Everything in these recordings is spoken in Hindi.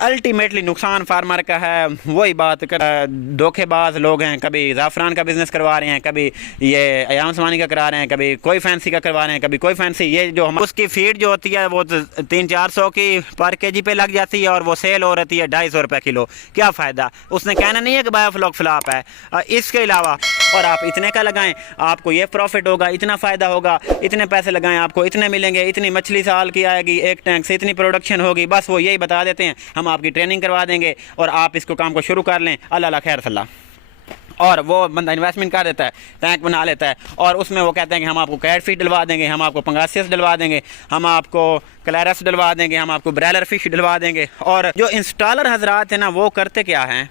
अल्टीमेटली नुकसान फार्मर का है। वही बात कर, धोखेबाज लोग हैं, कभी ज़ाफ़रान का बिज़नेस करवा रहे हैं, कभी ये अयाम समानी का करा रहे हैं, कभी कोई फैंसी का करवा रहे हैं, कभी कोई फैंसी। ये जो हम उसकी फीड जो होती है वो 300-400 की पर केजी पे लग जाती है और वो सेल हो रही है 250 रुपये किलो। क्या फ़ायदा? उसने कहना नहीं है कि बायोफ्लॉक फ्लॉप है। इसके अलावा और आप इतने का लगाएं, आपको ये प्रॉफिट होगा, इतना फ़ायदा होगा, इतने पैसे लगाएं आपको इतने मिलेंगे, इतनी मछली साल की आएगी, एक टैंक से इतनी प्रोडक्शन होगी। बस वो यही बता देते हैं, हम आपकी ट्रेनिंग करवा देंगे और आप इसको काम को शुरू कर लें। अल्लाह खैर सल्ला। और वो बंदा इन्वेस्टमेंट कर देता है, टैंक बना लेता है और उसमें वो कहते हैं कि हम आपको कैट फीड डलवा देंगे, हम आपको पंगासियस डलवा देंगे, हम आपको क्लैरस डलवा देंगे, हम आपको ब्रैलर फिश डलवा देंगे। और जो इंस्टॉलर हजरात हैं ना, वो करते क्या हैं,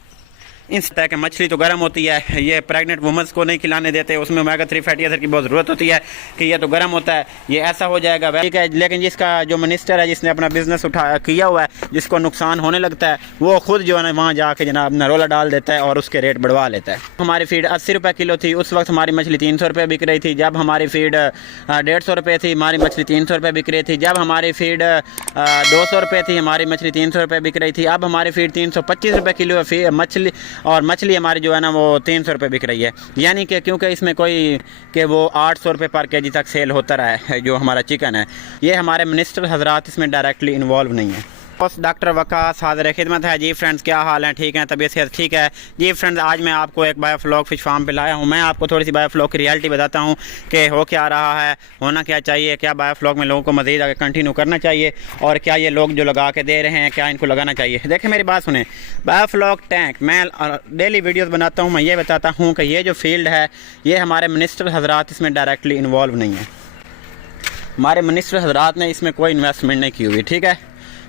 इंस्टा है कि मछली तो गर्म होती है, ये प्रेग्नेंट वुमेंस को नहीं खिलाने देते, उसमें ओमेगा 3 फैटी एसिड की बहुत ज़रूरत होती है कि ये तो गर्म होता है, ये ऐसा हो जाएगा, ठीक है। लेकिन जिसका जो मिनिस्टर है, जिसने अपना बिजनेस किया हुआ है, जिसको नुकसान होने लगता है, वो खुद जो है ना वहाँ जाके जनाब अपना रोला डाल देता है और उसके रेट बढ़वा लेता है। हमारी फीड 80 रुपये किलो थी, उस वक्त हमारी मछली 300 रुपये बिक रही थी। जब हमारी फीड 150 रुपये थी, हमारी मछली 300 रुपये बिक रही थी। जब हमारी फीड 200 रुपये थी, हमारी मछली 300 रुपये बिक रही थी। अब हमारी फीड 325 रुपये किलो है मछली, और मछली हमारी जो है ना वो 300 रुपये बिक रही है। यानी कि क्योंकि इसमें कोई कि वो 800 रुपये पर केजी तक सेल होता रहा है जो हमारा चिकन है। ये हमारे मिनिस्टर हजरात इसमें डायरेक्टली इन्वॉल्व नहीं है। बस डॉक्टर वकास हाज़िर खिदमत है। जी फ्रेंड्स, क्या हाल है? ठीक है, तबीयत सेहत ठीक है? जी फ्रेंड्स, आज मैं आपको एक बायोफ्लॉक फ़िश फार्म पे लाया हूँ। मैं आपको थोड़ी सी बायोफ्लॉक की रियलिटी बताता हूँ कि हो क्या रहा है, होना क्या चाहिए, क्या बायोफ्लॉक में लोगों को मज़ीद आगे कंटिन्यू करना चाहिए और क्या ये लोग जो लगा के दे रहे हैं क्या इनको लगाना चाहिए। देखें मेरी बात सुने, बायोफ्लॉक टैंक मैं डेली वीडियोज़ बनाता हूँ। मैं ये बताता हूँ कि ये जो फील्ड है, ये हमारे मिनिस्टर हजरात इसमें डायरेक्टली इन्वॉल्व नहीं है। हमारे मिनिस्टर हजरात ने इसमें कोई इन्वेस्टमेंट नहीं की हुई, ठीक है।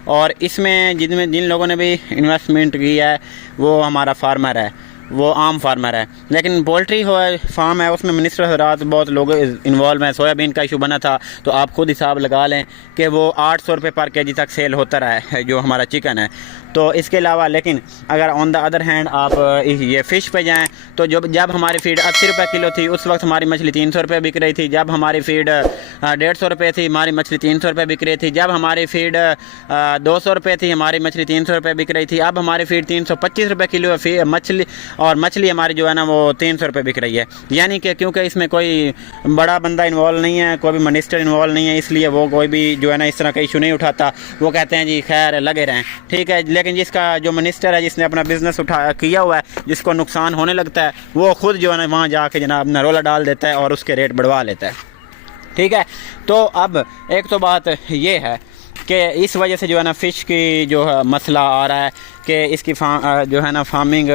और इसमें जिन लोगों ने भी इन्वेस्टमेंट की है वो हमारा फार्मर है, वो आम फार्मर है। लेकिन पोल्ट्री फार्म है, उसमें मिनिस्टर हजरात बहुत लोग इन्वॉल्व हैं। सोयाबीन का इशू बना था तो आप खुद हिसाब लगा लें कि वो 800 रुपये पर केजी तक सेल होता रहा है जो हमारा चिकन है। तो इसके अलावा लेकिन अगर ऑन द अदर हैंड आप ये फ़िश पे जाएँ तो जब हमारी फ़ीड 80 रुपये किलो थी, उस वक्त हमारी मछली 300 रुपये बिक रही थी। जब हमारी फ़ीड 150 रुपये थी, हमारी मछली 300 रुपये बिक रही थी। जब हमारी फ़ीड 200 रुपये थी, हमारी मछली 300 रुपये बिक रही थी। अब हमारी फ़ीड 325 रुपये किलो है मछली, और मछली हमारी जो है ना वो 300 रुपये बिक रही है। यानी कि क्योंकि इसमें कोई बड़ा बंदा इन्वॉल्व नहीं है, कोई भी मिनिस्टर इन्वॉल्व नहीं है, इसलिए वो कोई भी जो है ना इस तरह का इशू नहीं उठाता। वो कहते हैं जी खैर लगे रहें, ठीक है। लेकिन जिसका जो मिनिस्टर है, जिसने अपना बिजनेस किया हुआ है, जिसको नुकसान होने लगता है, वो खुद जो है ना वहाँ जाके जनाब अपना रोला डाल देता है और उसके रेट बढ़वा लेता है, ठीक है। तो अब एक तो बात ये है कि इस वजह से जो है ना फ़िश की जो है मसला आ रहा है कि इसकी जो है ना फार्मिंग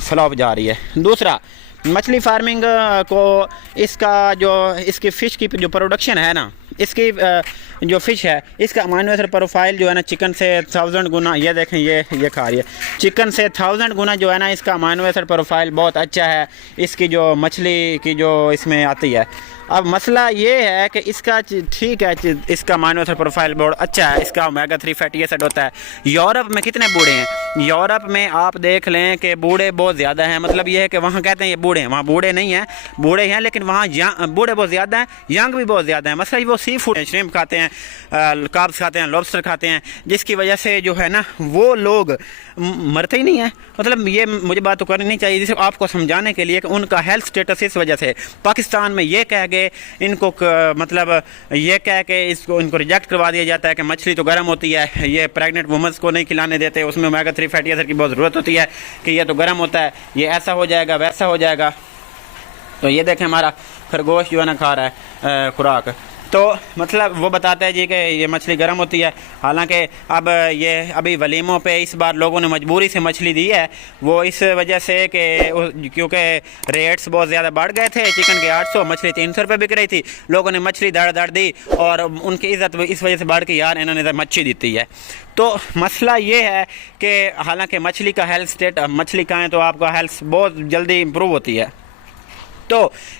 फ्लॉप जा रही है। दूसरा, मछली फार्मिंग को इसकी फ़िश की जो प्रोडक्शन है ना, इसकी जो फ़िश है, इसका अमाइनो एसिड प्रोफाइल जो है ना चिकन से 1000 गुना, ये देखें ये खा रही है, चिकन से 1000 गुना जो है ना इसका अमाइनो एसिड प्रोफाइल बहुत अच्छा है इसकी जो मछली की जो इसमें आती है। अब मसला ये है कि इसका ठीक है, इसका अमाइनो एसिड प्रोफाइल बहुत अच्छा है, इसका ओमेगा 3 फैटी एसिड होता है। यूरोप में कितने बूढ़े हैं? यूरोप में आप देख लें कि बूढ़े बहुत ज़्यादा हैं। मतलब ये है कि वहाँ कहते हैं ये बूढ़े हैं, वहाँ बूढ़े नहीं हैं, बूढ़े हैं लेकिन वहाँ बूढ़े बहुत ज़्यादा हैं, यंग भी बहुत ज़्यादा हैं। मसला वो सी फूड, श्रिम्प खाते हैं, कार्ब्स खाते हैं, लॉबस्टर खाते हैं, जिसकी वजह से जो है ना वो लोग मरते ही नहीं हैं। मतलब ये मुझे बात तो करनी नहीं चाहिए, जिसे आपको समझाने के लिए कि उनका हेल्थ स्टेटस इस वजह से पाकिस्तान में ये कह के इनको मतलब ये कह के इनको रिजेक्ट करवा दिया जाता है कि मछली तो गर्म होती है, ये प्रेग्नेंट वुमेंस को नहीं खिलाने देते, उसमें ओमेगा 3 फैटी एसिड की बहुत ज़रूरत होती है कि ये तो गर्म होता है, ये ऐसा हो जाएगा वैसा हो जाएगा। तो ये देखें हमारा खरगोश जो है ना खा रहा है खुराक, तो मतलब वो बताता है जी कि ये मछली गर्म होती है। हालांकि अब ये अभी वलीमों पे इस बार लोगों ने मजबूरी से मछली दी है, वो इस वजह से कि क्योंकि रेट्स बहुत ज़्यादा बढ़ गए थे, चिकन के 800, मछली 300 रुपये बिक रही थी, लोगों ने मछली दड़ दी और उनकी इज़्ज़त इस वजह से बढ़ के यार इन्होंने मच्छी दी है। तो मसला ये है कि हालाँकि मछली का हेल्थ स्टेट, मछली खाएँ तो आपका हेल्थ बहुत जल्दी इम्प्रूव होती है। तो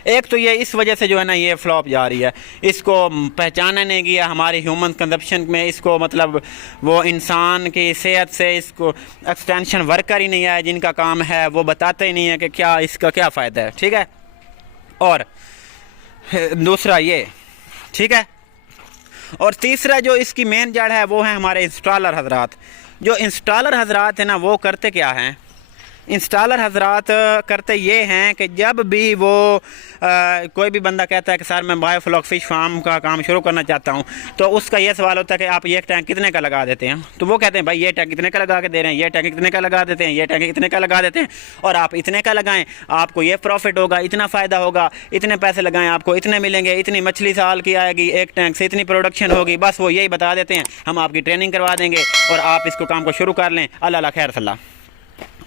एक तो ये इस वजह से जो है ना ये फ्लॉप जा रही है, इसको पहचाना नहीं गया हमारी ह्यूमन कंजप्शन में, इसको मतलब वो इंसान की सेहत से इसको एक्सटेंशन वर्कर ही नहीं है जिनका काम है, वो बताते ही नहीं है कि क्या इसका क्या फ़ायदा है, ठीक है। और दूसरा ये, ठीक है। और तीसरा जो इसकी मेन जड़ है वो है हमारे इंस्टॉलर हजरात। जो इंस्टॉलर हजरात हैं ना वो करते क्या हैं, इंस्टॉलर हजरात करते ये हैं कि जब भी वो कोई भी बंदा कहता है कि सर मैं बायोफ्लॉक फ़िश फार्म का काम शुरू करना चाहता हूँ, तो उसका ये सवाल होता है कि आप ये टैंक कितने का लगा देते हैं। तो वो कहते हैं भाई ये टैंक कितने का लगा के दे रहे हैं, ये टैंक कितने का लगा देते हैं, ये टैंक कितने का लगा देते हैं, और आप इतने का लगाएं, आपको ये प्रॉफिट होगा, इतना फ़ायदा होगा, इतने पैसे लगाएं आपको इतने मिलेंगे, इतनी मछली साल की आएगी, एक टैंक से इतनी प्रोडक्शन होगी। बस वो यही बता देते हैं, हम आपकी ट्रेनिंग करवा देंगे और आप इसको काम को शुरू कर लें, अल्लाह खैर सल्ला।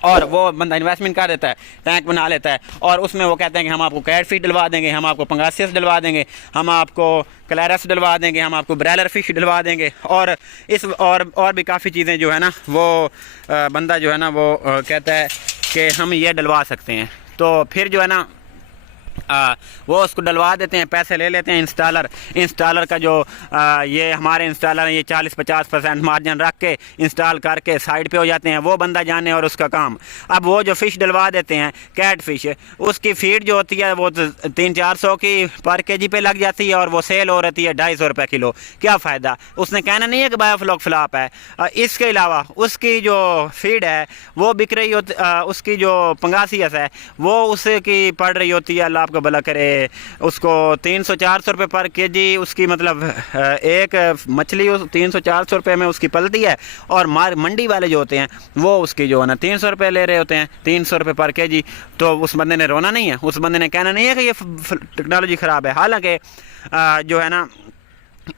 और वो बंदा इन्वेस्टमेंट कर देता है, टैंक बना लेता है, और उसमें वो कहते हैं कि हम आपको कैट फीड डलवा देंगे, हम आपको पंगासियस डलवा देंगे, हम आपको क्लैरस डलवा देंगे, हम आपको ब्रैलर फिश डलवा देंगे, और इस और भी काफ़ी चीज़ें जो है ना वो बंदा जो है ना वो कहता है कि हम ये डलवा सकते हैं। तो फिर जो है ना वो उसको डलवा देते हैं, पैसे ले लेते हैं इंस्टॉलर का जो ये हमारे इंस्टॉलर हैं ये 40-50% मार्जिन रख के इंस्टॉल करके साइड पे हो जाते हैं, वो बंदा जाने और उसका काम। अब वो जो फ़िश डलवा देते हैं कैट फ़िश, उसकी फीड जो होती है वो 300-400 की पर केजी पे लग जाती है और वो सेल हो रहती है 250 रुपये किलो। क्या फ़ायदा, उसने कहना नहीं है कि बायोफ्लॉक फ्लॉप है। इसके अलावा उसकी जो फीड है वो बिक रही होती, उसकी जो पंगासियस है वो उसकी पड़ रही होती है, अल्लाह आपको भला करे, उसको 300-400 रुपये पर केजी उसकी, मतलब एक मछली 300-400 रुपये में उसकी पलती है, और मंडी वाले जो होते हैं वो उसकी जो है ना 300 रुपये ले रहे होते हैं, 300 रुपये पर केजी। तो उस बंदे ने रोना नहीं है, उस बंदे ने कहना नहीं है कि ये टेक्नोलॉजी ख़राब है। हालांकि जो है ना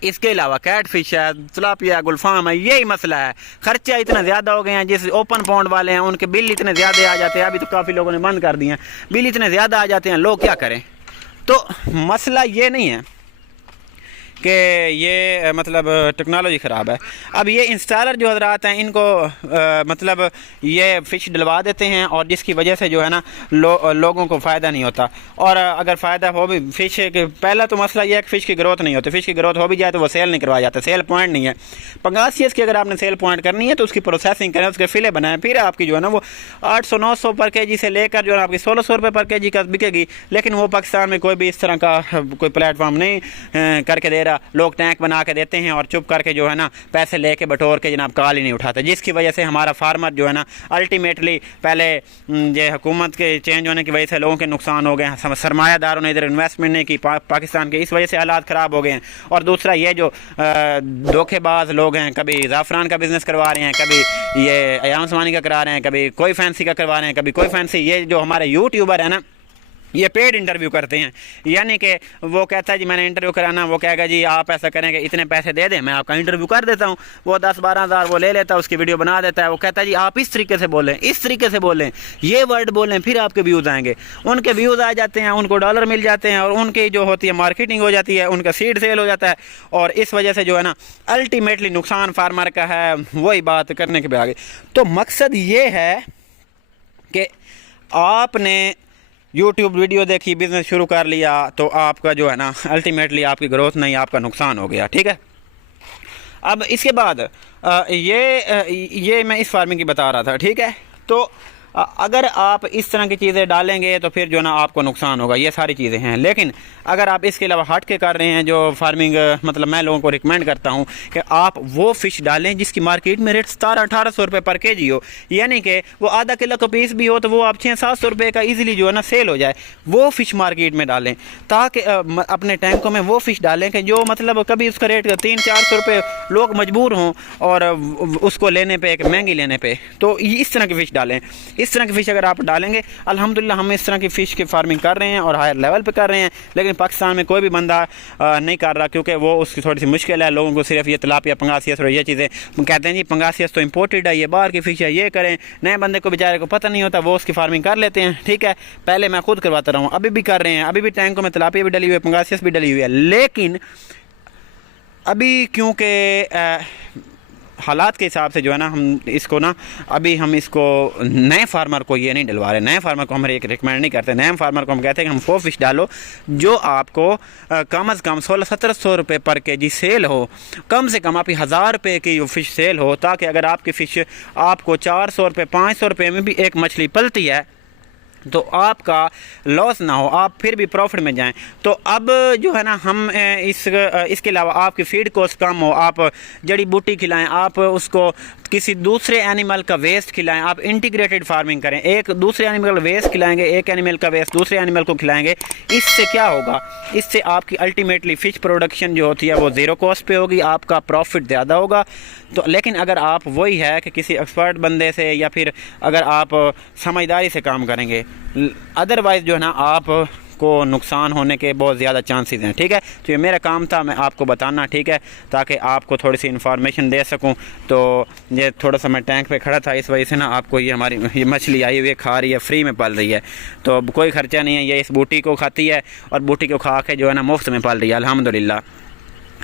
इसके अलावा कैट फिश है, तिलापिया, गुलफाम है, यही मसला है, खर्चा इतना ज़्यादा हो गए हैं। जिस ओपन पॉन्ड वाले हैं उनके बिल इतने ज़्यादा आ जाते हैं, अभी तो काफ़ी लोगों ने बंद कर दिए हैं, बिल इतने ज़्यादा आ जाते हैं, लोग क्या करें। तो मसला ये नहीं है कि ये मतलब टेक्नोलॉजी ख़राब है। अब ये इंस्टॉलर जो हजरात हैं इनको मतलब ये फ़िश डलवा देते हैं, और जिसकी वजह से जो है ना लोगों को फ़ायदा नहीं होता। और अगर फ़ायदा हो भी फ़िश के, पहला तो मसला ये है कि फ़िश की ग्रोथ नहीं होती, फ़िश की ग्रोथ हो भी जाए तो वो सेल नहीं करवाया जाता, सेल पॉइंट नहीं है। पंगासियस की अगर आपने सेल पॉइंट करनी है तो उसकी प्रोसेसिंग करें, उसके फ़िले बनाएं, फिर आपकी जो है ना वो 800-900 पर केजी से लेकर जो है आपकी 1600 रुपये पर केजी का बिकेगी। लेकिन वो पाकिस्तान में कोई भी इस तरह का कोई प्लेटफॉर्म नहीं करके दे, लोग टैंक बना के देते हैं और चुप करके जो है ना पैसे लेके बटोर के जनाब कॉल ही नहीं उठाते, जिसकी वजह से हमारा फार्मर जो है ना अल्टीमेटली पहले ये हुकूमत के चेंज होने की वजह से लोगों के नुकसान हो गए हैं, सरमायादारों ने इधर इन्वेस्टमेंट नहीं की पाकिस्तान के, इस वजह से हालात ख़राब हो गए हैं। और दूसरा ये जो धोखेबाज लोग हैं, कभी ज़ाफ़रान का बिज़नेस करवा रहे हैं, कभी ये अयाम उस्मानी का करा रहे हैं, कभी कोई फैंसी का करवा रहे हैं, कभी कोई फैंसी। ये जो हमारे यूट्यूबर है ना ये पेड इंटरव्यू करते हैं, यानी कि वो कहता है जी मैंने इंटरव्यू कराना, वो कहेगा जी आप ऐसा करें कि इतने पैसे दे दें, मैं आपका इंटरव्यू कर देता हूँ। वो 10-12 हज़ार वो ले लेता है, उसकी वीडियो बना देता है। वो कहता है जी आप इस तरीके से बोलें, इस तरीके से बोलें, ये वर्ड बोलें, फिर आपके व्यूज़ आएंगे। उनके व्यूज़ आ जाते हैं, उनको डॉलर मिल जाते हैं, और उनकी जो होती है मार्केटिंग हो जाती है, उनका सीड सेल हो जाता है, और इस वजह से जो है ना अल्टीमेटली नुकसान फार्मर का है। वही बात करने के भी आगे तो मकसद ये है कि आपने यूट्यूब वीडियो देखी, बिज़नेस शुरू कर लिया, तो आपका जो है ना अल्टीमेटली आपकी ग्रोथ नहीं, आपका नुकसान हो गया। ठीक है। अब इसके बाद ये मैं इस फार्मिंग की बता रहा था। ठीक है। तो अगर आप इस तरह की चीज़ें डालेंगे तो फिर जो ना आपको नुकसान होगा, ये सारी चीज़ें हैं। लेकिन अगर आप इसके अलावा हट के कर रहे हैं जो फार्मिंग, मतलब मैं लोगों को रिकमेंड करता हूं कि आप वो फ़िश डालें जिसकी मार्केट में रेट 1700-1800 रुपये पर केजी हो, यानी कि वो आधा किलो का पीस भी हो तो वो आप 600-700 रुपये का ईजिली जो है ना सेल हो जाए। वो फ़िश मार्केट में डालें, ताकि अपने टैंकों में वो फ़िश डालें कि जो मतलब कभी उसका रेट 300-400 रुपये लोग मजबूर हों और उसको लेने पर, एक महंगी लेने पर। तो इस तरह की फ़िश डालें। इस तरह की फ़िश अगर आप डालेंगे, अल्हम्दुलिल्लाह हम इस तरह की फ़िश की फार्मिंग कर रहे हैं और हायर लेवल पे कर रहे हैं। लेकिन पाकिस्तान में कोई भी बंदा नहीं कर रहा, क्योंकि वो उसकी थोड़ी सी मुश्किल है। लोगों को सिर्फ ये तिलापिया, पंगासियस और ये चीज़ें कहते हैं जी पंगासियस तो इम्पोर्टेड है, ये बाहर की फ़िश है, ये करें। नए बंदे को बेचारे को पता नहीं होता, वो उसकी फार्मिंग कर लेते हैं। ठीक है। पहले मैं खुद करवाता रहा हूँ, अभी भी कर रहे हैं, अभी भी टैंकों में तिलापिया भी डली हुई है, पंगासियस भी डली हुई है। लेकिन अभी क्योंकि हालात के हिसाब से जो है ना हम इसको ना अभी हम इसको नए फार्मर को ये नहीं डलवा रहे। नए फार्मर को हम एक रिकमेंड नहीं करते। नए फार्मर को हम कहते हैं कि हम वो फ़िश डालो जो आपको कम अज़ कम 1600-1700 रुपये पर केजी सेल हो, कम से कम आपकी 1000 रुपये की फ़िश सेल हो, ताकि अगर आपकी फ़िश आपको 400 रुपये 500 रुपये में भी एक मछली पलती है तो आपका लॉस ना हो, आप फिर भी प्रॉफिट में जाएं। तो अब जो है ना हम इसके अलावा आपकी फीड कॉस्ट कम हो, आप जड़ी बूटी खिलाएं, आप उसको किसी दूसरे एनिमल का वेस्ट खिलाएं। आप इंटीग्रेटेड फार्मिंग करें, एक दूसरे एनिमल का वेस्ट खिलाएंगे, एक एनिमल का वेस्ट दूसरे एनिमल को खिलाएंगे। इससे क्या होगा, इससे आपकी अल्टीमेटली फ़िश प्रोडक्शन जो होती है वो ज़ीरो कॉस्ट पे होगी, आपका प्रॉफिट ज़्यादा होगा। तो लेकिन अगर आप वही है कि किसी एक्सपर्ट बंदे से या फिर अगर आप समझदारी से काम करेंगे, अदरवाइज़ जो है ना आप को नुकसान होने के बहुत ज़्यादा चांसेस हैं। ठीक है, तो ये मेरा काम था मैं आपको बताना, ठीक है, ताकि आपको थोड़ी सी इन्फॉर्मेशन दे सकूं। तो ये थोड़ा सा मैं टैंक पे खड़ा था, इस वजह से ना आपको ये हमारी ये मछली आई हुई है, खा रही है, फ्री में पल रही है, तो कोई ख़र्चा नहीं है। ये इस बूटी को खाती है और बूटी को खा के जो है ना मुफ्त में पल रही है, अल्हम्दुलिल्लाह।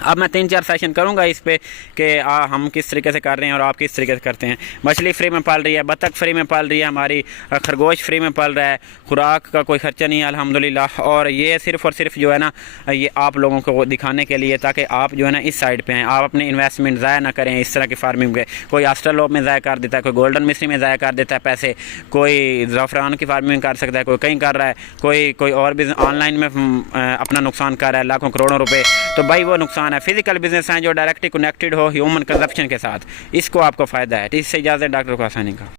अब मैं 3-4 सेशन करूंगा इस पे कि हम किस तरीके से कर रहे हैं और आप किस तरीके से करते हैं। मछली फ्री में पाल रही है, बतख फ्री में पाल रही है हमारी, खरगोश फ्री में पाल रहा है, खुराक का कोई खर्चा नहीं है अल्हम्दुलिल्लाह। और ये सिर्फ़ और सिर्फ जो है ना ये आप लोगों को दिखाने के लिए, ताकि आप जो है ना इस साइड पे हैं, आप अपनी इन्वेस्टमेंट ज़ाया ना करें इस तरह की फार्मिंग में। कोई आस्ट्रलोप में ज़ाया कर देता है, कोई गोल्डन मिस्री में ज़ाया कर देता है पैसे, कोई ज़ाफ़रान की फार्मिंग कर सकता है, कोई कहीं कर रहा है, कोई और बिजनेस ऑनलाइन में अपना नुकसान कर रहा है लाखों करोड़ों रुपये। तो भाई वो नुकसान है। फिजिकल बिजनेस हैं जो डायरेक्टली कनेक्टेड हो ह्यूमन कंजप्शन के साथ, इसको आपको फ़ायदा है। इससे इजाज़त डॉक्टर को आसानी का।